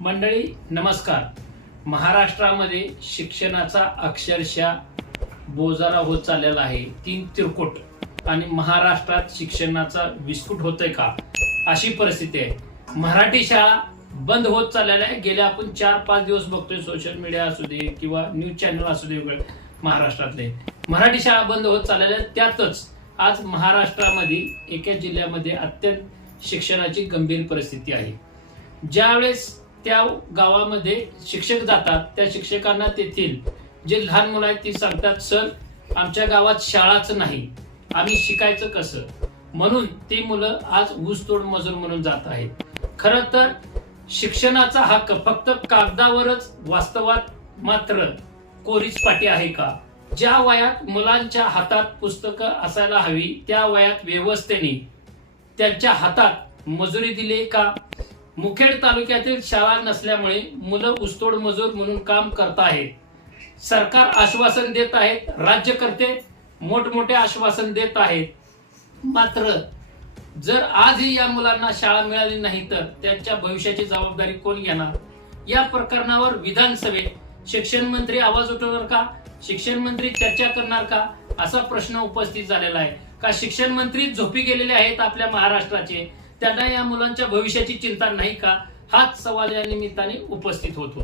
मंडळी नमस्कार। महाराष्ट्रामध्ये शिक्षणाचा अक्षरशः बोजारा होत चाललेला आहे। तीन तिरकोट आणि महाराष्ट्रात शिक्षणाचा विस्फोट होतोय का अशी परिस्थिती आहे। मराठी शाळा बंद होत चाललेल्या आहे। गेल्या आपण 4-5 दिवस बघतोय सोशल मीडिया असू दे किंवा न्यूज चॅनल असू दे महाराष्ट्रातले मराठी शाळा बंद होत चाललेल्या आहेत। त्यातच आज महाराष्ट्रामध्ये एका जिल्ह्यामध्ये अत्यंत शिक्षणाची गंभीर परिस्थिती आहे। ज्यावेळेस त्या गावामध्ये शिक्षक जातात त्या शिक्षकांना तेथील जे लहान मुलं आहेत ती सांगतात, सर आमच्या गावात शाळाच नाही, आम्ही शिकायचं कसं। म्हणून ती मुलं आज ऊसतोड मजूर म्हणून जात आहेत। खरं तर शिक्षणाचा हक्क फक्त कागदावरच वास्तवात मात्र कोरीच पाटी आहे का? ज्या वयात मुलांच्या हातात पुस्तकं असायला हवी त्या वयात व्यवस्थेने त्यांच्या हातात मजुरी दिली का? मुखेड तालुक्यातील शाळा नसल्यामुळे मुलं ऊसतोड मजूर म्हणून काम करत आहेत। सरकार आश्वासन देत आहेत, राज्यकर्ते मोठमोठे आश्वासन देत आहेत, मात्र जर आजही या मुलांना शाळा मिळाली नाही तर त्यांच्या भविष्याची जबाबदारी कोण घेणार? या प्रकरणावर विधानसभेत शिक्षण मंत्री आवाज उठवणार का? शिक्षण मंत्री चर्चा करणार का? असा प्रश्न उपस्थित झालेला आहे। का शिक्षण मंत्री झोपी गेलेले आहेत आपल्या महाराष्ट्राचे? त्यांना या मुलांच्या भविष्याची चिंता नाही का? हाच सवाल या निमित्ताने उपस्थित होतो।